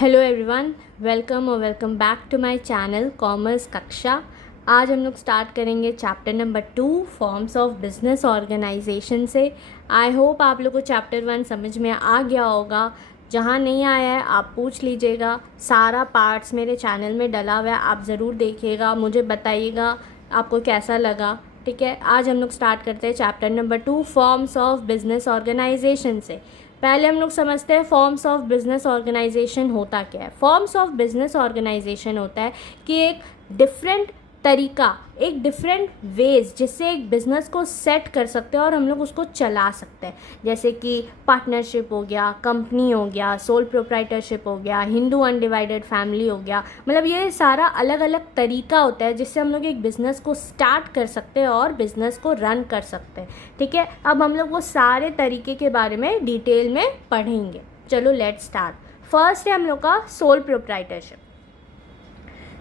Hello everyone, welcome back to my channel commerce कक्षा। आज हम लोग स्टार्ट करेंगे chapter number 2 forms of business organisation से। आई होप आप लोग को चैप्टर 1 समझ में आ गया होगा। जहाँ नहीं आया है आप पूछ लीजिएगा, सारा पार्ट्स मेरे चैनल में डला हुआ है, आप ज़रूर देखिएगा, मुझे बताइएगा आपको कैसा लगा। ठीक है, आज हम लोग स्टार्ट करते हैं chapter number 2 forms of business organisation से। पहले हम लोग समझते हैं फॉर्म्स ऑफ बिजनेस ऑर्गेनाइजेशन होता क्या है। फॉर्म्स ऑफ बिजनेस ऑर्गेनाइजेशन होता है कि एक डिफरेंट तरीका, एक डिफरेंट वेज जिससे एक बिज़नेस को सेट कर सकते हैं और हम लोग उसको चला सकते हैं। जैसे कि पार्टनरशिप हो गया, कंपनी हो गया, सोल प्रोप्राइटरशिप हो गया, हिंदू अनडिवाइडेड फैमिली हो गया। मतलब ये सारा अलग अलग तरीका होता है जिससे हम लोग एक बिज़नेस को स्टार्ट कर सकते हैं और बिज़नेस को रन कर सकते हैं। ठीक है, अब हम लोग वो सारे तरीके के बारे में डिटेल में पढ़ेंगे। चलो लेट्स स्टार्ट। फर्स्ट है हम लोग का सोल प्रोप्राइटरशिप।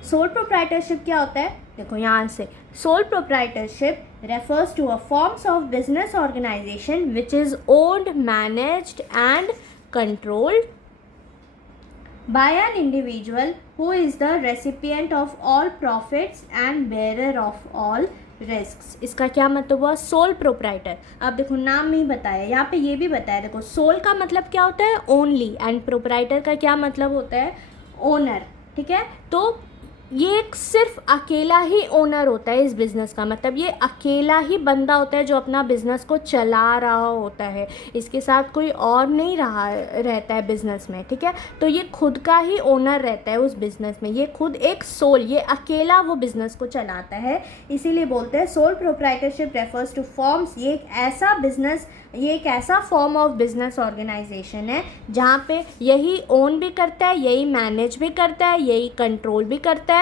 सोल प्रोप्राइटरशिप क्या होता है, देखो यहाँ से, sole proprietorship refers to a forms of business organization which is owned, managed and controlled by an individual who is the recipient of all profits and bearer of all risks। इसका क्या मतलब हुआ, सोल प्रोप्राइटर। अब देखो नाम में ही बताया, यहाँ पे ये भी बताया। देखो सोल का मतलब क्या होता है, ओनली, एंड प्रोप्राइटर का क्या मतलब होता है, ओनर। ठीक है, तो ये एक सिर्फ अकेला ही ओनर होता है इस बिज़नेस का, मतलब ये अकेला ही बंदा होता है जो अपना बिज़नेस को चला रहा होता है, इसके साथ कोई और नहीं रहता है बिज़नेस में। ठीक है, तो ये खुद का ही ओनर रहता है उस बिज़नेस में, ये खुद एक सोल, ये अकेला वो बिज़नेस को चलाता है, इसीलिए बोलते हैं sole proprietorship refers two forms. ये एक ऐसा बिज़नेस, ये एक ऐसा फॉर्म ऑफ बिजनेस ऑर्गेनाइजेशन है जहाँ पे यही ओन भी करता है, यही मैनेज भी करता है, यही कंट्रोल भी करता है,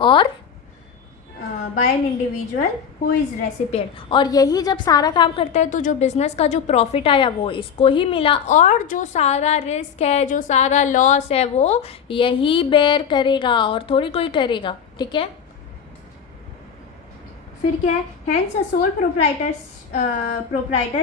और by an individual who is recipient. और यही जब सारा काम करता है तो जो बिज़नेस का जो प्रॉफिट आया वो इसको ही मिला, और जो सारा रिस्क है, जो सारा लॉस है, वो यही बेयर करेगा और थोड़ी कोई करेगा। ठीक है, फिर क्या है, hence a sole proprietor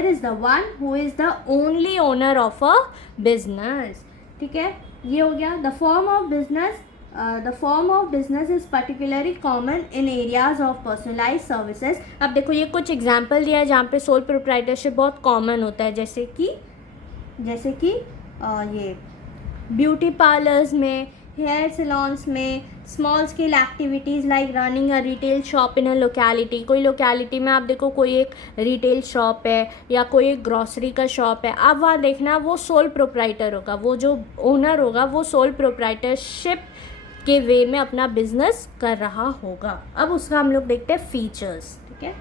is the one who is the only owner of a business. ठीक है, ये हो गया the form of business. The form of business is particularly common in areas of personalise services. अब देखो ये कुछ example दिया है जहाँ पे सोल प्रोप्राइटरशिप बहुत कॉमन होता है, जैसे कि ये ब्यूटी पार्लर्स में, हेयर सैलून्स में, small scale activities like running a retail shop in a locality. कोई लोकेलिटी में आप देखो कोई एक रिटेल शॉप है या कोई एक ग्रॉसरी का शॉप है, आप वहाँ देखना वो सोल प्रोप्राइटर होगा, वो जो ओनर होगा वो सोल प्रोप्राइटरशिप के वे में अपना बिजनेस कर रहा होगा। अब उसका हम लोग देखते हैं फीचर्स। ठीक है,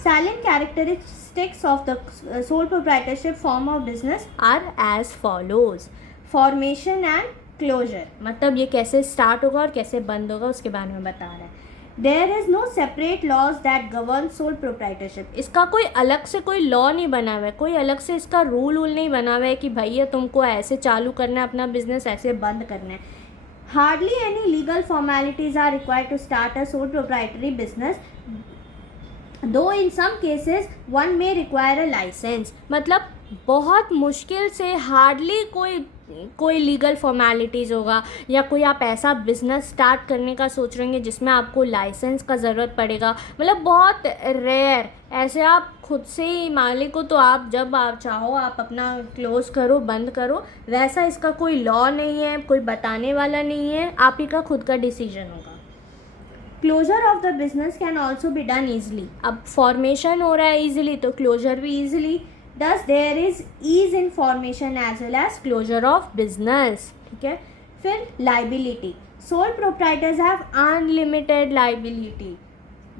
Salient characteristics of the sole proprietorship form of business are as follows। Formation and closure, मतलब ये कैसे स्टार्ट होगा और कैसे बंद होगा उसके बारे में बता रहा है। There is no separate laws that govern sole proprietorship। इसका कोई अलग से कोई लॉ नहीं बना हुआ है, कोई अलग से इसका रूल नहीं बना हुआ है कि भैया तुमको ऐसे चालू करना है अपना बिजनेस, ऐसे बंद करना है। Hardly any legal formalities are required to start a sole proprietary business, though in some cases one may require a license। मतलब बहुत मुश्किल से, हार्डली कोई लीगल फॉर्मेलिटीज़ होगा या कोई आप ऐसा बिज़नेस स्टार्ट करने का सोच रहे हैं जिसमें आपको लाइसेंस का ज़रूरत पड़ेगा, मतलब बहुत रेयर। ऐसे आप खुद से ही मालिक हो तो आप जब आप चाहो आप अपना क्लोज़ करो, बंद करो, वैसा इसका कोई लॉ नहीं है, कोई बताने वाला नहीं है, आप ही का खुद का डिसीजन होगा। Closure of the business can also be done easily. अब फॉर्मेशन हो रहा है ईजिली तो क्लोजर भी easily. Thus there is ease in formation as well as closure of business। ठीक है, फिर liability। Sole proprietors have unlimited liability।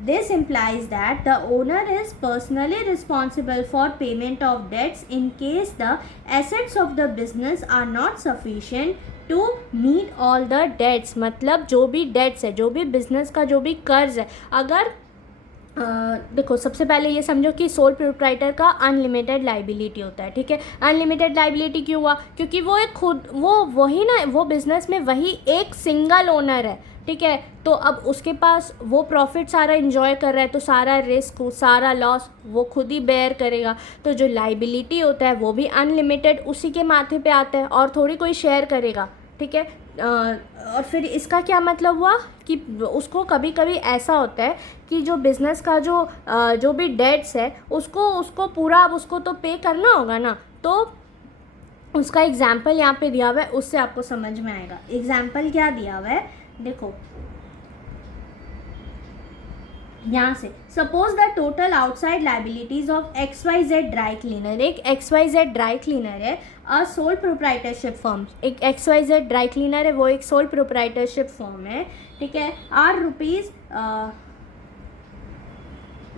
This implies that the owner is personally responsible for payment of debts in case the assets of the business are not sufficient to meet all the debts। मतलब जो भी dates है, जो भी business का जो भी कर्ज है, अगर देखो सबसे पहले ये समझो कि सोल प्रोप्राइटर का अनलिमिटेड लाइबिलिटी होता है। ठीक है, अनलिमिटेड लाइबिलिटी क्यों हुआ, क्योंकि वो एक खुद वो वही ना, वो बिज़नेस में वही एक सिंगल ओनर है। ठीक है। तो अब उसके पास वो प्रॉफिट सारा इन्जॉय कर रहा है, तो सारा रिस्क, सारा लॉस वो खुद ही बेयर करेगा। तो जो लाइबिलिटी होता है वो भी अनलिमिटेड उसी के माथे पे आता है, और थोड़ी कोई शेयर करेगा, ठीक है। और फिर इसका क्या मतलब हुआ कि उसको कभी कभी ऐसा होता है कि जो बिज़नेस का जो भी डेट्स है उसको पूरा अब उसको तो पे करना होगा ना। तो उसका एग्जाम्पल यहाँ पे दिया हुआ है, उससे आपको समझ में आएगा। एग्जाम्पल क्या दिया हुआ है देखो, यहाँ से suppose the total outside liabilities of XYZ dry cleaner. एक XYZ ड्राई क्लीनर है, अ सोल प्रोप्राइटरशिप फर्म। एक XYZ ड्राई क्लीनर है, वो एक सोल प्रोप्राइटरशिप फर्म है, ठीक है। आर रुपीज़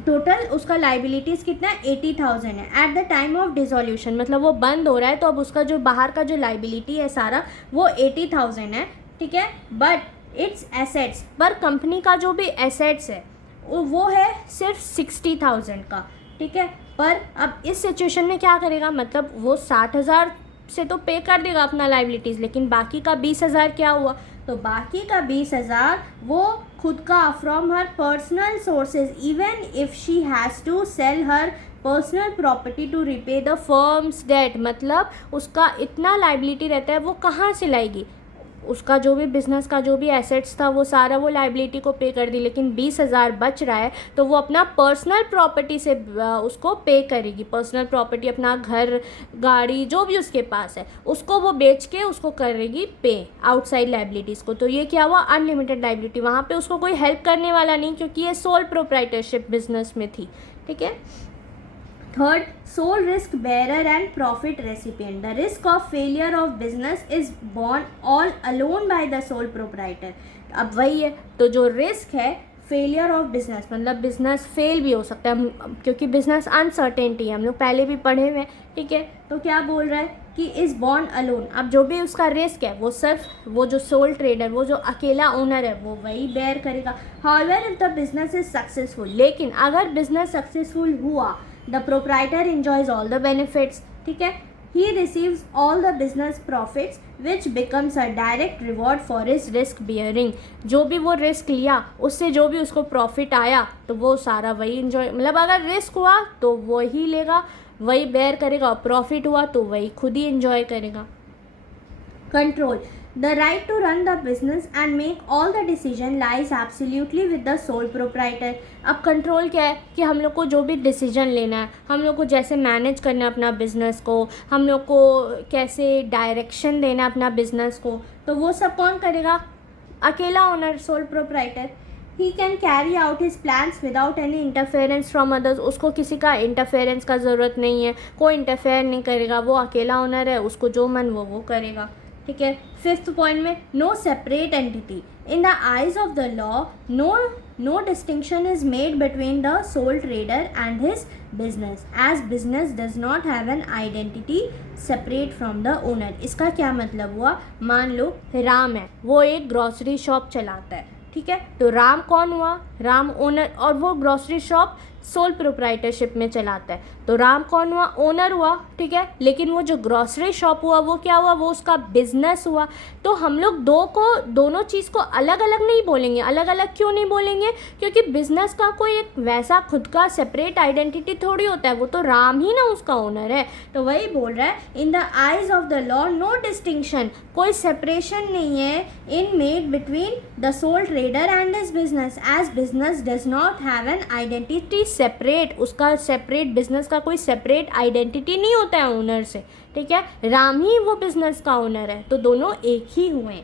टोटल उसका लाइबिलिटीज़ कितना है 80,000 है at the time of dissolution. मतलब वो बंद हो रहा है तो अब उसका जो बाहर का जो लाइबिलिटी है सारा वो 80,000 है, ठीक है। बट इट्स एसेट्स, पर कंपनी का जो भी एसेट्स है वो है सिर्फ 60,000 का, ठीक है। पर अब इस सिचुएशन में क्या करेगा, मतलब वो 60,000 से तो पे कर देगा अपना लाइबिलिटीज़, लेकिन बाकी का 20,000 क्या हुआ, तो बाकी का 20,000 वो खुद का from her personal sources, even if she has to sell her personal property to repay the firm's debt. मतलब उसका इतना लाइबिलिटी रहता है, वो कहाँ से लाएगी, उसका जो भी बिज़नेस का जो भी एसेट्स था वो सारा वो लाइबिलिटी को पे कर दी, लेकिन 20,000 बच रहा है तो वो अपना पर्सनल प्रॉपर्टी से उसको पे करेगी। पर्सनल प्रॉपर्टी, अपना घर, गाड़ी, जो भी उसके पास है उसको वो बेच के उसको करेगी पे आउटसाइड लाइबिलिटीज़ को। तो ये क्या हुआ, अनलिमिटेड लाइबिलिटी। वहाँ पे उसको कोई हेल्प करने वाला नहीं, क्योंकि ये सोल प्रोप्राइटरशिप बिजनेस में थी, ठीक है। Third, sole risk bearer and profit recipient. The risk of failure of business is borne all alone by the sole proprietor. अब वही है, तो जो रिस्क है फेलियर ऑफ बिजनेस, मतलब बिजनेस फेल भी हो सकता है, क्योंकि बिजनेस अनसर्टेनिटी है, हम लोग पहले भी पढ़े हुए हैं, ठीक है। तो क्या बोल रहा है कि इज़ बॉर्न अलोन। अब जो भी उसका रिस्क है वो सिर्फ वो जो सोल ट्रेडर, वो जो अकेला ओनर है वो वही बेयर करेगा। However if the business is successful, लेकिन अगर बिजनेस सक्सेसफुल हुआ, the proprietor enjoys all the benefits, ठीक है। he receives all the business profits which becomes a direct reward for his risk bearing. जो भी वो रिस्क लिया उससे जो भी उसको प्रॉफिट आया तो वो सारा वही इंजॉय, मतलब अगर रिस्क हुआ तो वही लेगा, वही बेयर करेगा, और प्रॉफिट हुआ तो वही खुद ही इंजॉय करेगा। Control, the right to run the business and make all the decision lies absolutely with the sole proprietor. अब कंट्रोल क्या है कि हम लोग को जो भी डिसीजन लेना है, हम लोग को जैसे मैनेज करना है अपना बिजनेस को, हम लोग को कैसे डायरेक्शन देना है अपना बिजनेस को, तो वो सब कौन करेगा, अकेला owner, sole proprietor. He can carry out his plans without any interference from others. उसको किसी का इंटरफेरेंस का ज़रूरत नहीं है, कोई इंटरफेयर नहीं करेगा, वो अकेला ओनर है, उसको जो मन वो करेगा, ठीक है। फिफ्थ पॉइंट में, no separate entity in the eyes of the law, no distinction is made between the sole trader and his business as business does not have an identity separate from the owner. इसका क्या मतलब हुआ, मान लो राम है, वो एक grocery shop चलाता है, ठीक है। तो राम कौन हुआ, राम ओनर, और वो ग्रॉसरी शॉप सोल प्रोप्राइटरशिप में चलाता है, तो राम कौन हुआ, ओनर हुआ, ठीक है। लेकिन वो जो ग्रॉसरी शॉप हुआ वो क्या हुआ, वो उसका बिजनेस हुआ। तो हम लोग दोनों चीज़ को अलग अलग नहीं बोलेंगे। अलग अलग क्यों नहीं बोलेंगे, क्योंकि बिजनेस का कोई एक वैसा खुद का सेपरेट आइडेंटिटी थोड़ी होता है, वो तो राम ही ना उसका ओनर है। तो वही बोल रहा है, in the eyes of the law no distinction, कोई सेपरेशन नहीं है in made between the sole trader and his business as business does not have an identity separate. उसका सेपरेट, बिजनेस का कोई सेपरेट आइडेंटिटी नहीं होता है ओनर से, ठीक है। राम ही वो बिजनेस का ओनर है, तो दोनों एक ही हुए।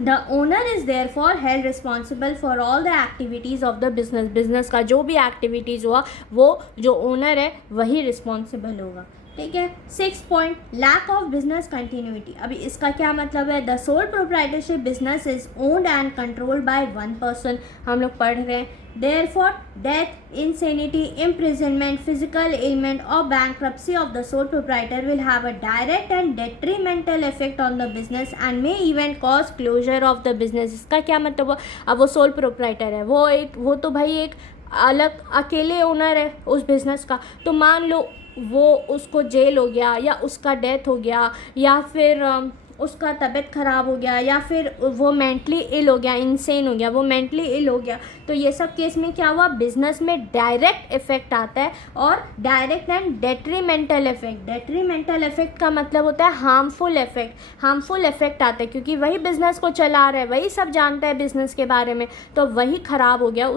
The owner is therefore held responsible for all the activities of the business. Business का जो भी एक्टिविटीज़ हुआ वो जो ओनर है वही रिस्पॉन्सिबल होगा, ठीक है। 6 point, lack of business continuity. अभी इसका क्या मतलब है, the sole proprietorship business is owned and controlled by one person. हम लोग पढ़ रहे हैं, therefore death, insanity, imprisonment, physical ailment or bankruptcy of the sole proprietor will have a direct and detrimental effect on the business and may even cause closure of the business. इसका क्या मतलब हुआ, अब वो सोल प्रोप्राइटर है, वो तो भाई एक अलग अकेले ओनर है उस बिज़नेस का। तो मान लो वो उसको जेल हो गया, या उसका डेथ हो गया, या फिर उसका तबीयत ख़राब हो गया या फिर वो मेंटली इल हो गया, इंसेन हो गया, वो मेंटली इल हो गया, तो ये सब केस में क्या हुआ, बिजनेस में डायरेक्ट इफेक्ट आता है। और direct and detrimental effect, detrimental effect का मतलब होता है हार्मफुल इफेक्ट, हार्मफुल इफेक्ट आता है क्योंकि वही बिजनेस को चला रहा है, वही सब जानता है बिजनेस के बारे में, तो वही ख़राब हो गया,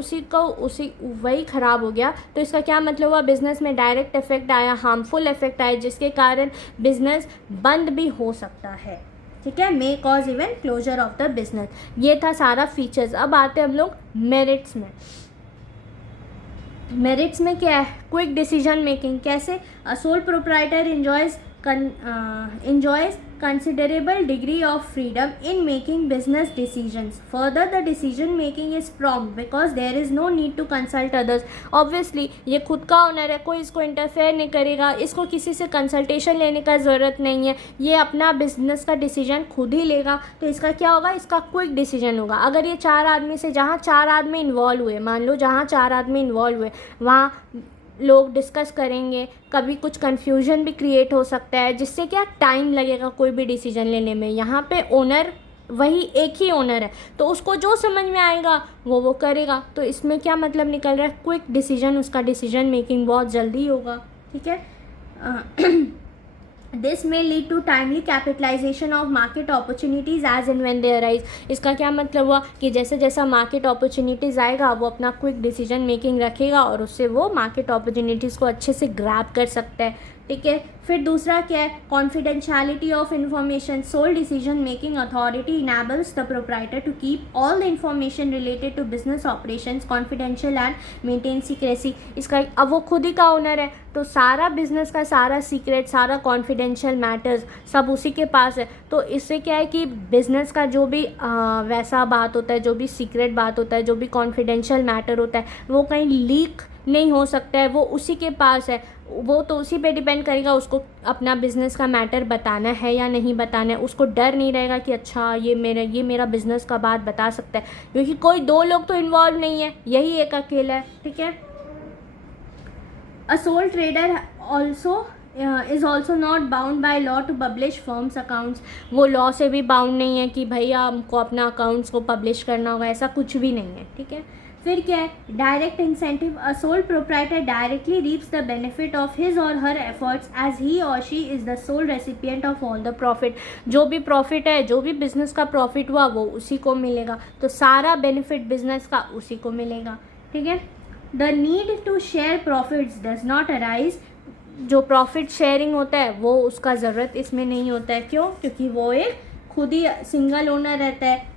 वही ख़राब हो गया। तो इसका क्या मतलब हुआ, बिजनेस में डायरेक्ट इफेक्ट आया, हार्मफुल इफेक्ट आया, जिसके कारण बिजनेस बंद भी हो सकता है। ठीक है, may cause even closure of the business. ये था सारा फीचर्स। अब आते हैं हम लोग मेरिट्स में। मेरिट्स में क्या है, क्विक डिसीजन मेकिंग। कैसे, a sole proprietor enjoys considerable degree of freedom in making business decisions. Further, the decision making is prompt because there is no need to consult others. Obviously ये खुद का owner है, कोई इसको interfere नहीं करेगा, इसको किसी से कंसल्टेशन लेने का ज़रूरत नहीं है, ये अपना बिजनेस का डिसीजन खुद ही लेगा। तो इसका क्या होगा, इसका क्विक डिसीजन होगा। अगर ये 4 आदमी से, जहाँ 4 आदमी इन्वॉल्व हुए, मान लो जहाँ 4 आदमी इन्वॉल्व हुए, वहाँ लोग डिस्कस करेंगे, कभी कुछ कन्फ्यूजन भी क्रिएट हो सकता है, जिससे क्या टाइम लगेगा कोई भी डिसीजन लेने में। यहाँ पे ओनर वही एक ही ओनर है, तो उसको जो समझ में आएगा वो करेगा। तो इसमें क्या मतलब निकल रहा है, क्विक डिसीजन, उसका डिसीजन मेकिंग बहुत जल्दी होगा। ठीक है, this may lead to timely capitalisation of market opportunities as and when they arise. इसका क्या मतलब हुआ कि जैसे जैसा मार्केट अपॉर्चुनिटीज़ आएगा वो अपना क्विक डिसीजन मेकिंग रखेगा और उससे वो मार्केट अपॉर्चुनिटीज़ को अच्छे से ग्रैब कर सकता है। ठीक है, फिर दूसरा क्या है, confidentiality of information. Sole decision making authority enables the proprietor to keep all the information related to business operations confidential and maintain secrecy. इसका अब वो खुद ही का ओनर है, तो सारा बिजनेस का सारा सीक्रेट, सारा कॉन्फिडेंशियल मैटर्स सब उसी के पास है। तो इससे क्या है कि बिजनेस का जो भी वैसा बात होता है, जो भी सीक्रेट बात होता है, जो भी कॉन्फिडेंशियल मैटर होता है, वो कहीं लीक नहीं हो सकता है, वो उसी के पास है। वो तो उसी पे डिपेंड करेगा उसको अपना बिज़नेस का मैटर बताना है या नहीं बताना है। उसको डर नहीं रहेगा कि अच्छा ये मेरा बिज़नेस का बात बता सकता है, क्योंकि कोई 2 लोग तो इन्वॉल्व नहीं है, यही एक अकेला है। ठीक है, a sole trader also is also not bound by law to publish firm's accounts. वो लॉ से भी बाउंड नहीं है कि भाई आपको अपना अकाउंट्स को पब्लिश करना होगा, ऐसा कुछ भी नहीं है। ठीक है, फिर क्या है, direct incentive. A sole proprietor directly reaps the benefit of his or her efforts as he or she is the sole recipient of all the profit. जो भी प्रॉफिट है, जो भी बिजनेस का प्रॉफिट हुआ वो उसी को मिलेगा, तो सारा बेनिफिट बिजनेस का उसी को मिलेगा। ठीक है, the need to share profits does not arise. जो प्रॉफिट शेयरिंग होता है वो उसका ज़रूरत इसमें नहीं होता है। क्यों, क्योंकि वो एक खुद ही सिंगल ओनर रहता है।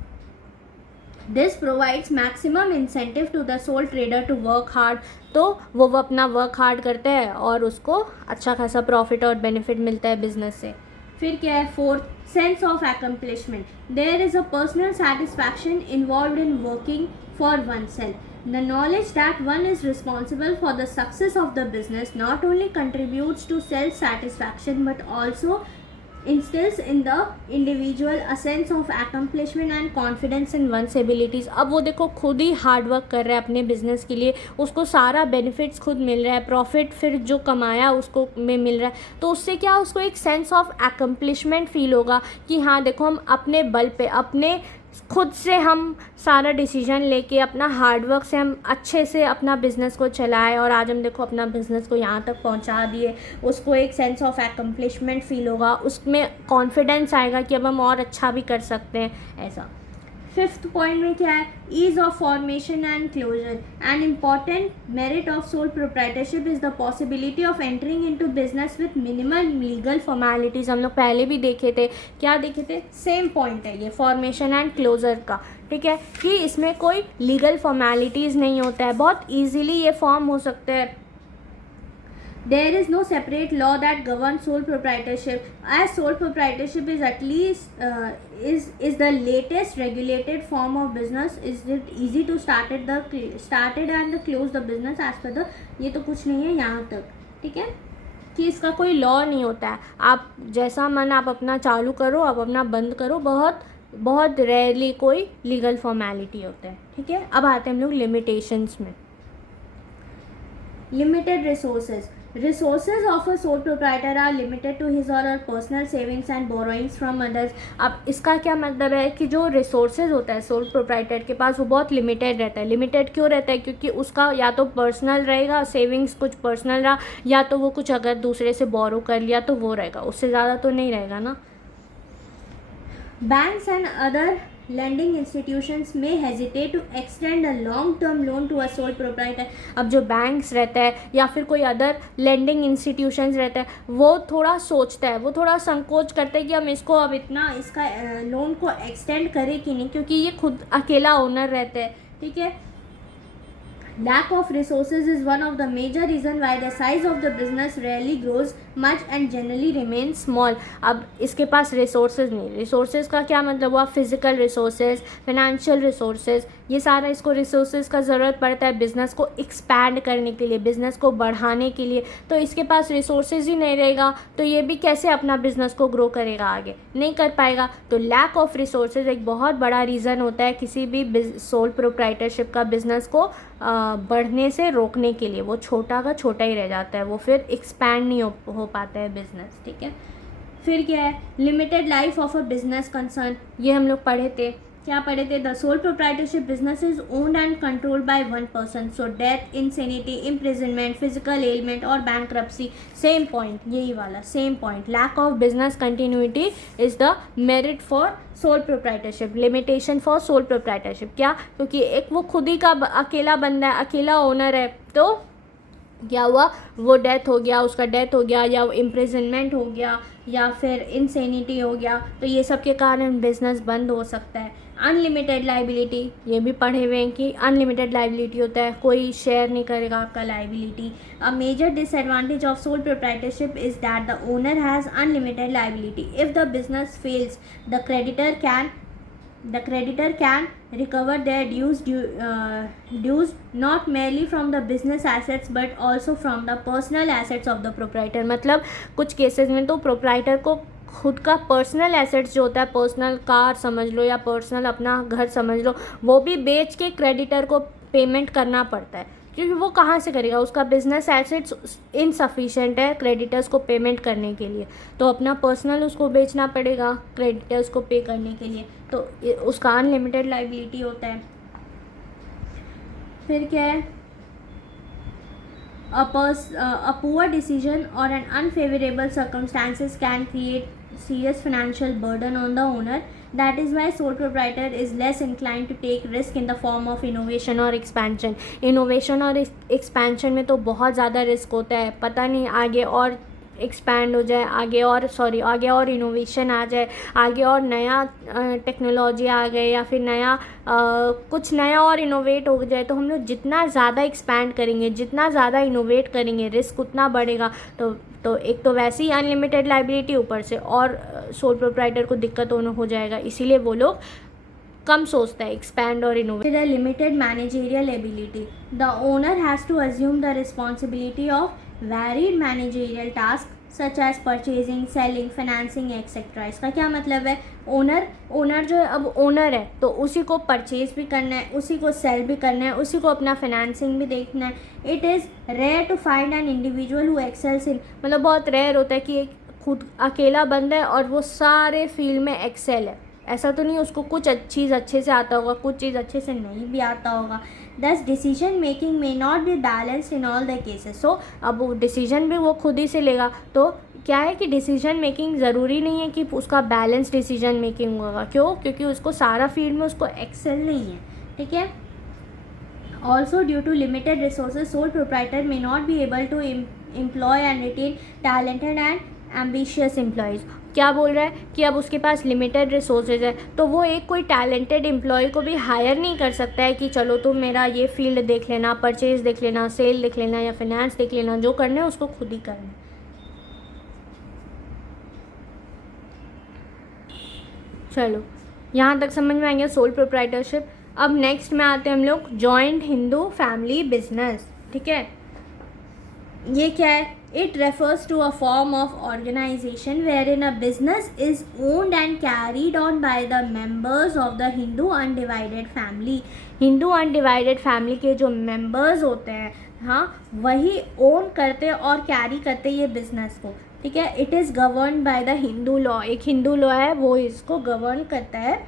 This provides maximum incentive to the sole trader to work hard. तो वो अपना वर्क हार्ड करता है और उसको अच्छा खासा प्रॉफिट और बेनिफिट मिलता है बिजनेस से। फिर क्या है, fourth, sense of accomplishment. There is a personal satisfaction involved in working for oneself. The knowledge that one is responsible for the success of the business not only contributes to self-satisfaction but also instills in the individual a sense of accomplishment and confidence in one's abilities. अब वो देखो खुद ही hard work कर रहा है अपने business के लिए, उसको सारा बेनिफिट्स खुद मिल रहा है, प्रॉफिट फिर जो कमाया उसको में मिल रहा है, तो उससे क्या उसको एक सेंस ऑफ accomplishment फील होगा कि हाँ देखो हम अपने बल पे, अपने खुद से हम सारा डिसीजन लेके अपना हार्डवर्क से हम अच्छे से अपना बिज़नेस को चलाए और आज हम देखो अपना बिज़नेस को यहाँ तक पहुँचा दिए। उसको एक सेंस ऑफ accomplishment फील होगा, उसमें कॉन्फिडेंस आएगा कि अब हम और अच्छा भी कर सकते हैं, ऐसा। फिफ्थ पॉइंट में क्या है, ease of formation and closure. An important merit of sole proprietorship is the possibility of entering into business with minimal legal formalities. हम लोग पहले भी देखे थे, क्या देखे थे, सेम पॉइंट है ये फॉर्मेशन एंड क्लोजर का। ठीक है, कि इसमें कोई लीगल फॉर्मेलिटीज़ नहीं होता है, बहुत ईजीली ये फॉर्म हो सकते हैं। There is no separate law that governs sole proprietorship, as sole proprietorship is at least is the latest regulated form of business. Is it easy to started and close the business as per the, ये तो कुछ नहीं है यहाँ तक। ठीक है, कि इसका कोई लॉ नहीं होता है, आप जैसा मन आप अपना चालू करो, आप अपना बंद करो, बहुत रेयरली कोई लीगल फॉर्मेलिटी होता है। ठीक है, अब आते हैं हम लोग लिमिटेशंस में। Limited resources. Resources of a sole proprietor are limited to his own personal savings and borrowings from others. अब इसका क्या मतलब है कि जो रिसोर्सेज होता है सोल प्रोप्राइटर के पास वो बहुत लिमिटेड रहता है। लिमिटेड क्यों रहता है? क्योंकि उसका या तो पर्सनल रहेगा, सेविंग्स कुछ पर्सनल रहा, या तो वो कुछ अगर दूसरे से बोरो कर लिया तो वो रहेगा, उससे ज़्यादा तो नहीं रहेगा ना। Banks and other lending institutions may hesitate to extend a long-term loan to a sole proprietor। अब जो बैंक्स रहता है या फिर कोई अदर लेंडिंग इंस्टीट्यूशंस रहता है वो थोड़ा सोचता है, वो थोड़ा संकोच करता है कि हम इसको अब इतना इसका लोन को एक्सटेंड करें कि नहीं, क्योंकि ये खुद अकेला ओनर रहता है। ठीक है, lack of resources is one of the major reason why the size of the business rarely grows much and generally remains small। अब इसके पास resources नहीं, resources का क्या मतलब हुआ? physical resources, financial resources, ये सारा इसको resources का ज़रूरत पड़ता है बिज़नेस को expand करने के लिए, बिज़नेस को बढ़ाने के लिए। तो इसके पास resources ही नहीं रहेगा तो ये भी कैसे अपना बिज़नेस को ग्रो करेगा, आगे नहीं कर पाएगा। तो lack of resources एक बहुत बड़ा रीज़न होता है किसी भी सोल प्रोप्राइटरशिप का बिज़नेस को बढ़ने से रोकने के लिए। वो छोटा का छोटा ही रह जाता है, वो फिर एक्सपैंड नहीं हो पाता है बिज़नेस। ठीक है, फिर क्या है? Limited life of a business concern, ये हम लोग पढ़े थे। क्या पढ़े थे? The sole proprietorship business is owned and controlled by one person. So death, insanity, imprisonment, physical ailment और बैंक्रप्सी, सेम पॉइंट, यही वाला same point. Lack of business continuity is the merit for sole proprietorship, limitation for sole proprietorship. क्या? क्योंकि एक वो खुद ही का अकेला बंदा है, अकेला ओनर है, तो क्या हुआ? वो डेथ हो गया, उसका डेथ हो गया, या वो इम्प्रिजनमेंट हो गया, या फिर इंसेनिटी हो गया, तो ये सब के कारण बिजनेस बंद हो सकता है। अनलिमिटेड लाइबिलिटी, ये भी पढ़े हुए हैं कि अनलिमिटेड लाइबिलिटी होता है, कोई शेयर नहीं करेगा आपका liability. A major disadvantage of sole proprietorship is that the owner has unlimited liability. If the business fails the creditor can recover their dues not merely from the business assets but also from the personal assets of the proprietor। मतलब कुछ cases में तो proprietor को खुद का personal assets जो होता है, पर्सनल कार समझ लो या पर्सनल अपना घर समझ लो, वो भी बेच के क्रेडिटर को पेमेंट करना पड़ता है, क्योंकि वो कहाँ से करेगा? उसका बिजनेस एसेट्स इनसफिशिएंट है क्रेडिटर्स को पेमेंट करने के लिए, तो अपना पर्सनल उसको बेचना पड़ेगा क्रेडिटर्स को पे करने के लिए, तो उसका अनलिमिटेड लाइबिलिटी होता है। फिर क्या है? A poor decision or an unfavorable circumstances can create serious financial burden on the owner. That is why sole proprietor is less inclined to take risk in the form of innovation or expansion। innovation और expansion में तो बहुत ज़्यादा risk होता है, पता नहीं आगे और एक्सपैंड हो जाए, आगे और इनोवेशन आ जाए, आगे और नया टेक्नोलॉजी आ गए, या फिर कुछ नया और इनोवेट हो जाए, तो हम लोग जितना ज़्यादा एक्सपैंड करेंगे, जितना ज़्यादा इनोवेट करेंगे, रिस्क उतना बढ़ेगा। तो एक तो वैसे ही अनलिमिटेड लाइबिलिटी, ऊपर से और सोल प्रोप्राइटर को दिक्कत हो जाएगा, इसीलिए वो लोग कम सोचता है एक्सपैंड और innovate. Limited managerial ability, the owner has to assume the responsibility of varied managerial tasks such as purchasing, selling, financing etc। इसका क्या मतलब है? ओनर जो है, अब ओनर है तो उसी को परचेज भी करना है, उसी को सेल भी करना है, उसी को अपना फाइनेंसिंग भी देखना है। It is rare to find an individual who excels in, मतलब बहुत रेयर होता है कि एक खुद अकेला बंदा है और वो सारे फील्ड में एक्सेल है। ऐसा तो नहीं उसको कुछ चीज़ अच्छे से आता होगा, कुछ चीज़ अच्छे से नहीं भी आता होगा। Thus decision making may not be balanced in all the cases. So अब वो डिसीजन भी वो खुद ही से लेगा, तो क्या है कि डिसीजन मेकिंग ज़रूरी नहीं है कि उसका बैलेंस डिसीजन मेकिंग होगा। क्यों? क्योंकि उसको सारा फील्ड में उसको एक्सेल नहीं है। ठीक है, also due to limited resources sole proprietor may not be able to employ and retain talented and ambitious employees. क्या बोल रहा है कि अब उसके पास लिमिटेड रिसोर्सेज है, तो वो एक कोई टैलेंटेड एम्प्लॉय को भी हायर नहीं कर सकता है कि चलो तुम मेरा ये फील्ड देख लेना, परचेज देख लेना, सेल देख लेना या फाइनेंस देख लेना, जो करना है उसको खुद ही करना है। चलो यहाँ तक समझ में आ गया सोल प्रोप्राइटरशिप। अब नेक्स्ट में आते हैं हम लोग जॉइंट हिंदू फैमिली बिजनेस। ठीक है, ये क्या है? It refers to a form of organization wherein a business is owned and carried on by the members of the Hindu undivided family. Hindu undivided family के जो मेंबर्स होते हैं, हाँ, वही ओन करते और कैरी करते ये बिजनेस को, ठीक है. It is govern by the Hindu law. एक हिंदू लॉ है वो इसको गवर्न करता है.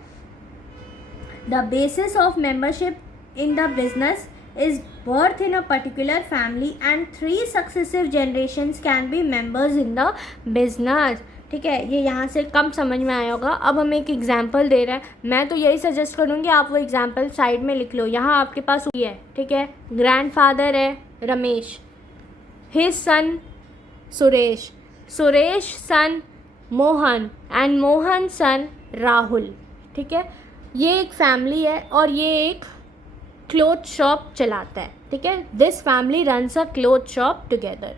The basis of membership in the business is birth in a particular family and 3 successive generations can be members in the business. ठीक है, ये यहाँ से कम समझ में आया होगा. अब हम एक एग्जाम्पल दे रहे हैं. मैं तो यही सजेस्ट करूँगी आप वो एग्जाम्पल साइड में लिख लो. यहाँ आपके पास ये है, ठीक है. ग्रैंडफादर है Ramesh, his son Suresh, Suresh son Mohan and Mohan son Rahul. ठीक है, ये एक फैमिली है और ये एक क्लोथ शॉप चलाता है. ठीक है, this family runs a cloth shop together.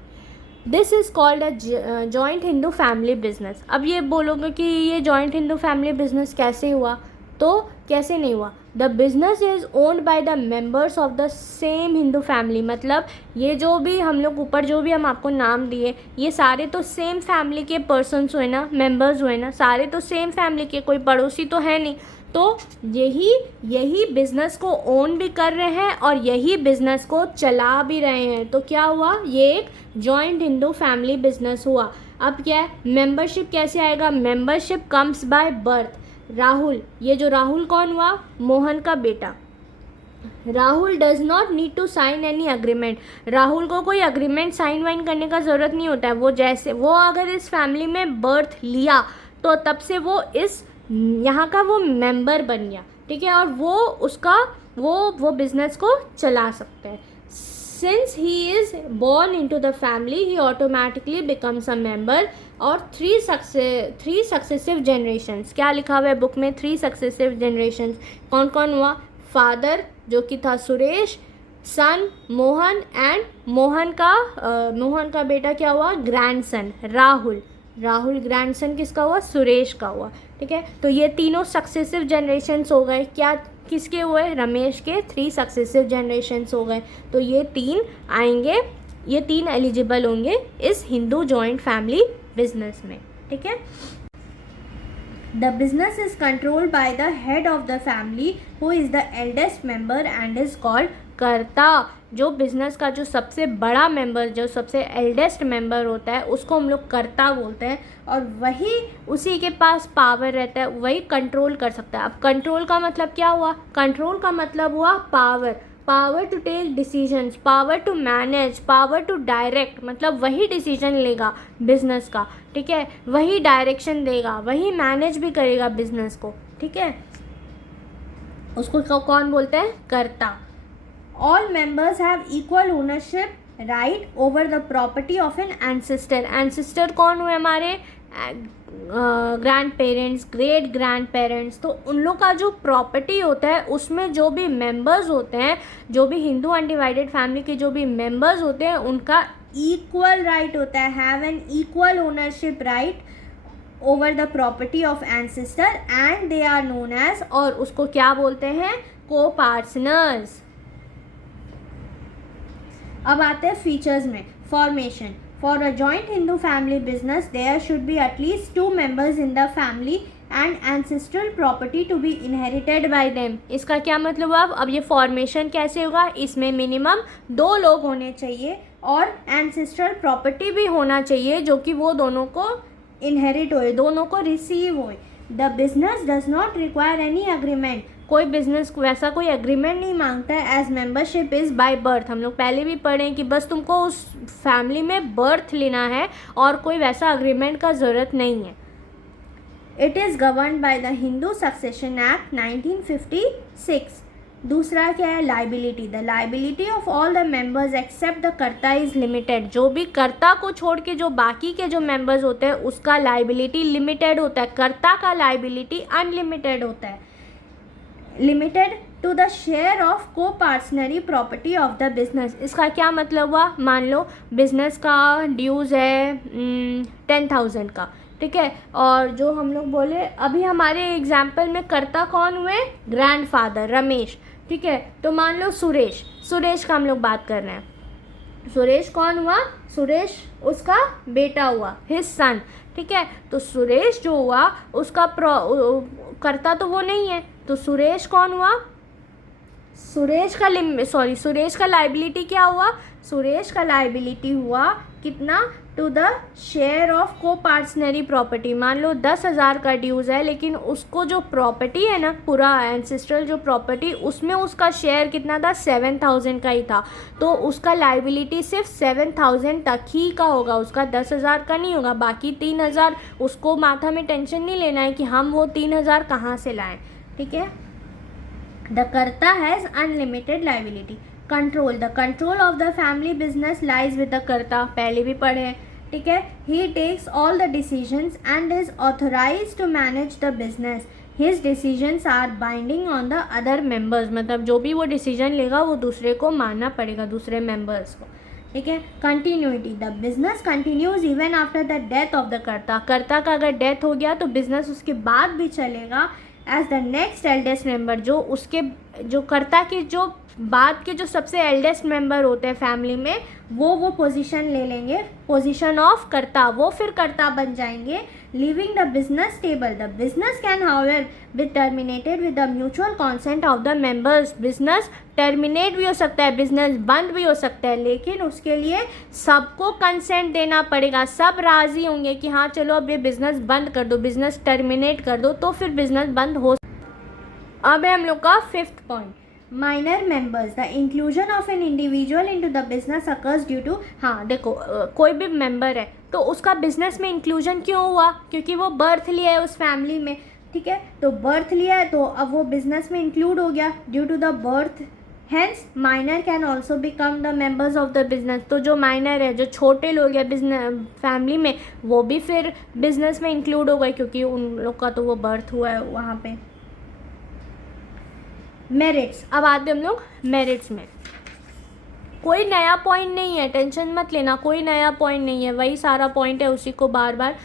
This is called a joint Hindu family business. अब ये बोलोगे कि ये जॉइंट हिंदू फैमिली बिजनेस कैसे हुआ, तो कैसे नहीं हुआ. The business is owned by the members of the same Hindu family. मतलब ये जो भी हम लोग ऊपर जो भी हम आपको नाम दिए, ये सारे तो सेम फैमिली के पर्सनस हुए ना, मेंबर्स हुए ना, सारे तो सेम फैमिली के, कोई पड़ोसी तो है नहीं. तो यही बिज़नेस को ओन भी कर रहे हैं और यही बिज़नेस को चला भी रहे हैं. तो क्या हुआ, ये एक जॉइंट हिंदू फैमिली बिजनेस हुआ. अब क्या है, मेंबरशिप कैसे आएगा. Membership comes by birth. Rahul, ये जो राहुल कौन हुआ, मोहन का बेटा. Rahul does not need to sign any agreement. Rahul को कोई अग्रीमेंट साइन वाइन करने का ज़रूरत नहीं होता है. वो अगर इस फैमिली में बर्थ लिया तो तब से वो इस यहाँ का वो मेंबर बन गया. ठीक है, और वो उसका वो बिज़नेस को चला सकता है. Since he is born into the family he automatically becomes a member. और 3 सक्सेसिव जनरेशन्स, क्या लिखा हुआ है बुक में, 3 सक्सेसिव जनरेशन्स. कौन कौन हुआ, फादर जो कि था सुरेश, सन मोहन एंड मोहन का बेटा क्या हुआ, ग्रैंडसन राहुल. राहुल ग्रैंडसन किसका हुआ, सुरेश का हुआ. ठीक है, तो ये तीनों सक्सेसिव जनरेशन्स हो गए. क्या किसके हुए, रमेश के 3 सक्सेसिव जनरेशन्स हो गए. तो ये 3 आएंगे, ये 3 एलिजिबल होंगे इस हिंदू जॉइंट फैमिली बिजनेस में. ठीक है. The business is controlled by the head of the family who is the eldest member and is called कर्ता. जो बिज़नेस का जो सबसे बड़ा मेंबर, जो सबसे एल्डेस्ट मेंबर होता है, उसको हम लोग कर्ता बोलते हैं. और वही उसी के पास पावर रहता है, वही कंट्रोल कर सकता है. अब कंट्रोल का मतलब क्या हुआ, कंट्रोल का मतलब हुआ power to take decisions, power to manage, power to direct. मतलब वही डिसीजन लेगा बिजनेस का. ठीक है, वही डायरेक्शन देगा, वही मैनेज भी करेगा बिजनेस को. ठीक है, उसको कौन बोलते हैं, कर्ता. All members have equal ownership right over the property of an ancestor. Ancestor कौन हुए हमारे, grand parents, great grand parents. तो उन लोग का जो प्रॉपर्टी होता है उसमें जो भी मेंबर्स होते हैं, जो भी हिंदू अनडिवाइडेड फैमिली के जो भी मेंबर्स होते हैं, उनका इक्वल राइट होता है, have an equal ownership right over the property of ancestor and they are known as, और उसको क्या बोलते हैं, को पार्टनर्स. अब आते हैं फीचर्स में. Formation. For a joint Hindu family business there should be at least 2 members in the family and ancestral property to be inherited by them. इसका क्या मतलब हुआ, अब ये फॉर्मेशन कैसे होगा, इसमें मिनिमम 2 लोग होने चाहिए और एंसेस्ट्रल प्रॉपर्टी भी होना चाहिए जो कि वो दोनों को इनहेरिट होए, दोनों को रिसीव होए. The business does not require any agreement. कोई बिजनेस वैसा कोई एग्रीमेंट नहीं मांगता है. As membership is by birth. हम लोग पहले भी पढ़े कि बस तुमको उस फैमिली में बर्थ लेना है और कोई वैसा अग्रीमेंट का ज़रूरत नहीं है. It is govern by the Hindu succession act 1956. दूसरा क्या है, liability. The liability of all the members except the karta is limited. जो भी कर्ता को छोड़ के जो बाकी के जो मेंबर्स होते हैं उसका लाइबिलिटी लिमिटेड होता है. कर्ता का लाइबिलिटी अनलिमिटेड होता है. Limited to the share of coparcenary property of the business. इसका क्या मतलब हुआ, मान लो बिजनेस का ड्यूज़ है 10,000 का. ठीक है, और जो हम लोग बोले अभी हमारे एग्जाम्पल में कर्ता कौन हुए, ग्रैंडफादर रमेश. ठीक है, तो मान लो सुरेश का हम लोग बात कर रहे हैं. सुरेश कौन हुआ? सुरेश उसका बेटा हुआ, हिज सन। ठीक है, तो सुरेश जो हुआ उसका कर्ता तो वो नहीं है, तो सुरेश कौन हुआ? सुरेश का लाइबिलिटी क्या हुआ? सुरेश का लाइबिलिटी हुआ कितना? To the share of coparcenary property. मान लो 10,000 का ड्यूज़ है, लेकिन उसको जो प्रॉपर्टी है ना, पूरा एंसेस्ट्रल जो प्रॉपर्टी, उसमें उसका शेयर कितना था? 7,000 का ही था। तो उसका लाइबिलिटी सिर्फ 7,000 तक ही का होगा, उसका 10,000 का नहीं होगा। बाकी 3,000 उसको माथा में टेंशन नहीं लेना है कि हम वो 3,000 कहाँ से लाएं। ठीक है, the karta has unlimited liability. Control, the control of the family business lies with the karta, पहले भी पढ़े हैं। ठीक है, he takes all the decisions and is authorise to manage the business. His decisions are binding on the other members, मतलब जो भी वो डिसीजन लेगा वो दूसरे को मानना पड़ेगा, दूसरे मेंबर्स को। ठीक है, continuity, the business continues even after the death of the कर्ता। कर्ता का अगर डेथ हो गया तो बिजनेस उसके बाद भी चलेगा as the next eldest member. जो कर्ता के जो बाद के जो सबसे एल्डेस्ट मेंबर होते हैं फैमिली में, वो पोजीशन ले लेंगे, पोजीशन ऑफ कर्ता, वो फिर कर्ता बन जाएंगे। Leaving the business stable, the business can however be terminated with the mutual consent of the members. Business terminate भी हो सकता है, बिजनेस बंद भी हो सकता है, लेकिन उसके लिए सबको कंसेंट देना पड़ेगा। सब राजी होंगे कि हाँ चलो अब ये बिजनेस बंद कर दो, बिजनेस टर्मिनेट कर दो, तो फिर बिजनेस बंद हो। अब है हम लोग का 5th point, minor members. The inclusion of an individual into the business occurs due to, हाँ देखो कोई भी मेंबर है तो उसका बिजनेस में इंक्लूजन क्यों हुआ? क्योंकि वो बर्थ लिया है उस फैमिली में। ठीक है, तो बर्थ लिया है तो अब वो बिजनेस में इंक्लूड हो गया due to the birth. Hence minor can also become the members of the business. तो जो माइनर है, जो छोटे लोग हैं बिजनेस फैमिली में, वो भी फिर बिजनेस में इंक्लूड हो गए, क्योंकि उन लोग का तो वो बर्थ हुआ है वहाँ पे। मेरिट्स, अब आते हम लोग मेरिट्स में। कोई नया पॉइंट नहीं है, टेंशन मत लेना, कोई नया पॉइंट नहीं है, वही सारा पॉइंट है, उसी को बार बार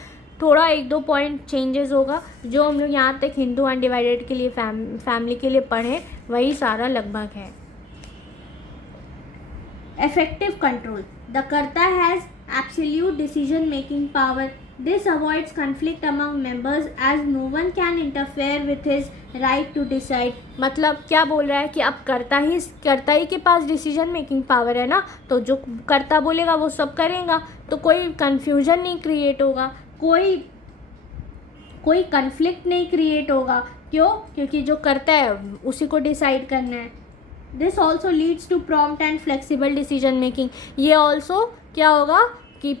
थोड़ा 1-2 पॉइंट चेंजेस होगा। जो हम लोग यहाँ तक हिंदू अनडिवाइडेड के लिए फैमिली के लिए पढ़े, वही सारा लगभग है। Effective control, the कर्ता has absolute decision making power. This avoids conflict among members as no one can interfere with his right to decide. मतलब क्या बोल रहा है कि अब कर्ता ही के पास डिसीजन मेकिंग पावर है ना, तो जो कर्ता बोलेगा वो सब करेगा, तो कोई कन्फ्यूजन नहीं क्रिएट होगा, कोई कन्फ्लिक्ट नहीं क्रिएट होगा। क्यों? क्योंकि जो कर्ता है उसी को डिसाइड करना है। This also leads to prompt and flexible decision making. ये ऑल्सो क्या होगा कि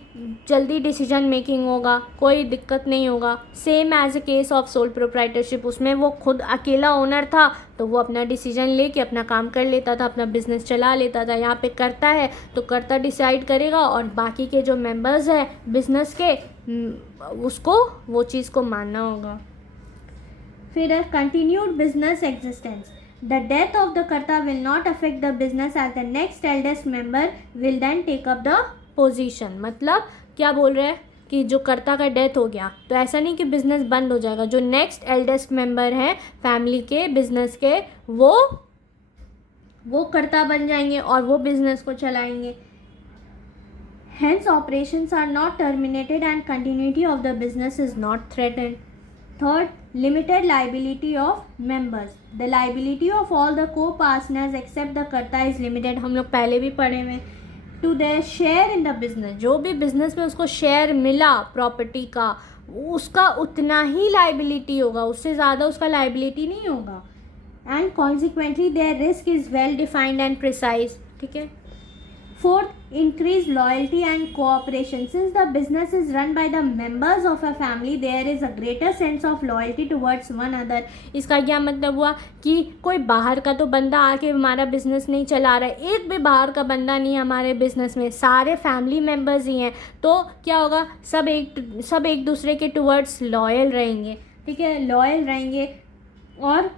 जल्दी डिसीजन मेकिंग होगा, कोई दिक्कत नहीं होगा। Same as a case of sole proprietorship, उसमें वो खुद अकेला ओनर था तो वो अपना डिसीजन लेके अपना काम कर लेता था, अपना बिजनेस चला लेता था। यहाँ पे कर्ता है तो कर्ता डिसाइड करेगा और बाकी के जो मेंबर्स हैं बिजनेस के, उसको वो चीज़ को मानना होगा। फिर continued business existence, the death of the कर्ता will not affect the business as the next eldest member will then take up the position। मतलब क्या बोल रहे हैं कि जो कर्ता का डेथ हो गया तो ऐसा नहीं कि बिजनेस बंद हो जाएगा, जो नेक्स्ट एल्डेस्ट मेंबर हैं फैमिली के बिजनेस के, वो कर्ता बन जाएंगे और वो बिजनेस को चलाएंगे। Hence operations are not terminated and continuity of the business is not threatened. Third, limited liability of members. The liability of all the co-partners except the कर्ता is limited। हम लोग पहले भी पढ़े हुए। To their share in the business, जो भी business में उसको शेयर मिला प्रॉपर्टी का, उसका उतना ही लाइबिलिटी होगा, उससे ज़्यादा उसका लाइबिलिटी नहीं होगा। And consequently their risk is well defined and precise। ठीक है। Fourth, increased loyalty and cooperation. Since the business is run by the members of a family, there is a greater sense of loyalty towards one another। इसका क्या मतलब हुआ कि कोई बाहर का तो बंदा आके हमारा बिजनेस नहीं चला रहा है, एक भी बाहर का बंदा नहीं है हमारे बिजनेस में, सारे फैमिली मेम्बर्स ही हैं, तो क्या होगा, सब एक दूसरे के टुवर्ड्स लॉयल रहेंगे। ठीक है, लॉयल रहेंगे। और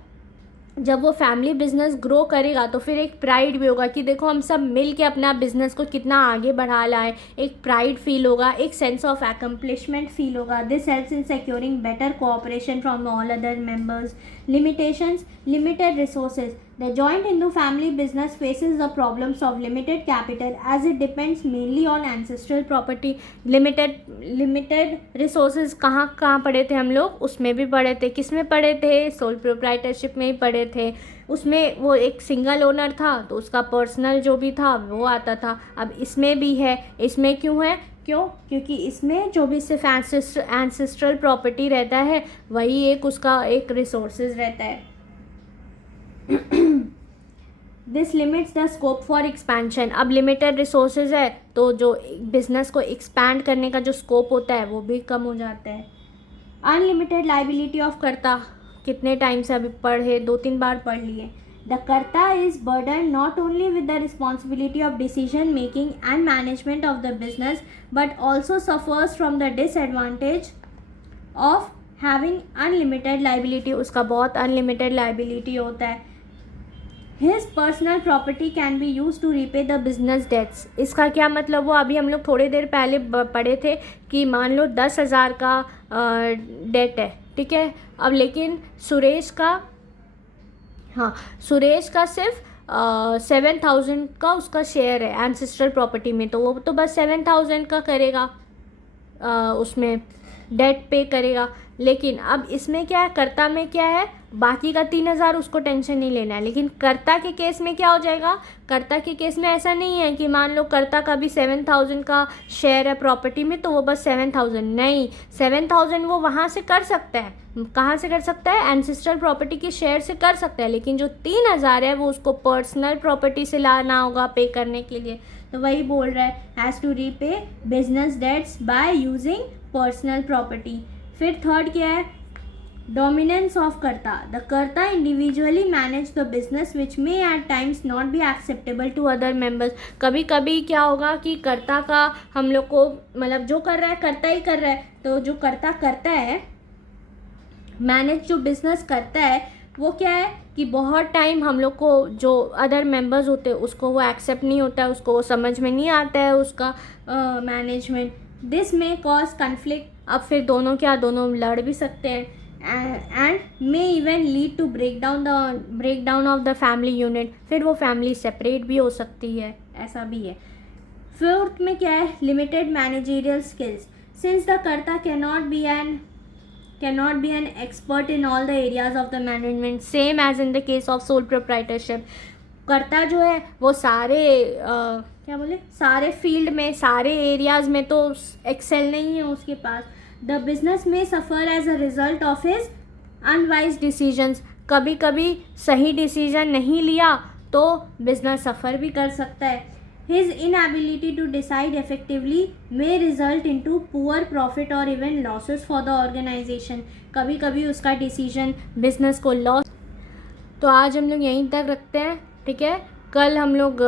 जब वो फैमिली बिजनेस ग्रो करेगा तो फिर एक प्राइड भी होगा कि देखो हम सब मिल के अपना बिजनेस को कितना आगे बढ़ा लाए, एक प्राइड फील होगा, एक सेंस ऑफ अकम्पलिशमेंट फील होगा। This helps in securing better cooperation from all other members. Limitations, limited resources. The joint Hindu family business faces the problems of limited capital as it depends mainly on ancestral property. Limited resources कहाँ पढ़े थे हम लोग, उसमें भी पढ़े थे, किस में पढ़े थे, सोल प्रोप्राइटरशिप में ही पढ़े थे। उसमें वो एक सिंगल ओनर था तो उसका पर्सनल जो भी था वो आता था। अब इसमें भी है, इसमें क्यों है, क्योंकि इसमें जो भी सिर्फ एंसेस्ट्रल प्रॉपर्टी रहता है वही एक उसका एक रिसोर्सेज रहता है। This limits the scope for expansion. अब लिमिटेड रिसोर्सेज है तो जो बिजनेस को एक्सपैंड करने का जो स्कोप होता है वो भी कम हो जाता है। अनलिमिटेड लाइबिलिटी ऑफ कर्ता, कितने टाइम से अभी पढ़े, 2-3 बार पढ़ लिए। द कर्ता is burden not only with the responsibility of decision making and management of the business but also suffers from the disadvantage of having unlimited liability. उसका बहुत अनलिमिटेड लाइबिलिटी होता है। His personal property can be used to repay the business debts। इसका क्या मतलब, वो अभी हम लोग थोड़ी देर पहले पढ़े थे कि मान लो 10,000 का डेट है, ठीक है। अब लेकिन सुरेश का सिर्फ 7,000 का उसका शेयर है एंसेस्ट्रल प्रॉपर्टी में, तो वो तो बस 7,000 का करेगा, उसमें डेट पे करेगा। लेकिन अब इसमें क्या है, कर्ता में क्या है, बाकी का 3,000 उसको टेंशन नहीं लेना है। लेकिन कर्ता के केस में क्या हो जाएगा, कर्ता के केस में ऐसा नहीं है कि मान लो कर्ता का भी 7,000 का शेयर है प्रॉपर्टी में तो वो बस 7,000 नहीं, 7,000 वो वहाँ से कर सकता है। कहाँ से कर सकता है, एंसेस्ट्रल प्रॉपर्टी के शेयर से कर सकता है। लेकिन जो 3,000 है वो उसको पर्सनल प्रॉपर्टी से लाना होगा पे करने के लिए। तो वही बोल रहा है, has to repay business debts by using personal property. फिर थर्ड क्या है, dominance of karta. The karta individually manage the business which may at times not be acceptable to other members. कभी कभी क्या होगा कि कर्ता का हम लोग को मतलब जो कर रहा है कर्ता ही कर रहा है, तो जो कर्ता करता है मैनेज जो बिजनेस करता है वो क्या है कि बहुत टाइम हम लोग को जो अदर मेंबर्स होते हैं उसको वो एक्सेप्ट नहीं होता है, उसको वो समझ में नहीं आता है उसका management. This may cause conflict. अब फिर दोनों लड़ भी सकते हैं and may even lead to break down of the family unit. फिर वो फैमिली सेपरेट भी हो सकती है, ऐसा भी है। फोर्थ में क्या है, limited managerial skills. Since the karta cannot be an expert in all the areas of the management, same as in the case of sole proprietorship. Karta जो है वो सारे फील्ड में, सारे एरियाज में तो एक्सेल नहीं है उसके पास। The business may suffer as a result of his unwise decisions. कभी कभी सही डिसीजन नहीं लिया तो बिजनेस सफ़र भी कर सकता है। His inability to decide effectively may result into poor profit or even losses for the organisation. कभी कभी उसका डिसीजन बिजनेस को लॉस। तो आज हम लोग यहीं तक रखते हैं, ठीक है। कल हम लोग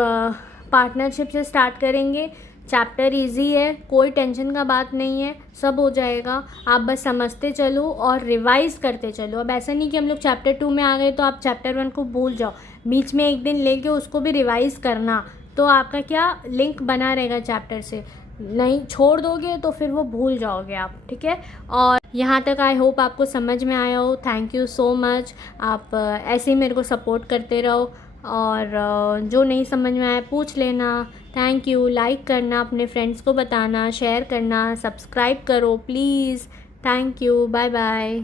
पार्टनरशिप से स्टार्ट करेंगे। चैप्टर इजी है, कोई टेंशन का बात नहीं है, सब हो जाएगा। आप बस समझते चलो और रिवाइज करते चलो। अब ऐसा नहीं कि हम लोग चैप्टर 2 में आ गए तो आप चैप्टर 1 को भूल जाओ। बीच में एक दिन लेके उसको भी रिवाइज करना, तो आपका क्या लिंक बना रहेगा चैप्टर से। नहीं छोड़ दोगे तो फिर वो भूल जाओगे आप, ठीक है। और यहाँ तक आई होप आपको समझ में आया हो। Thank you so much. आप ऐसे ही मेरे को सपोर्ट करते रहो और जो नहीं समझ में आया पूछ लेना। Thank you. लाइक करना, अपने फ्रेंड्स को बताना, शेयर करना, सब्सक्राइब करो please. Thank you, bye bye.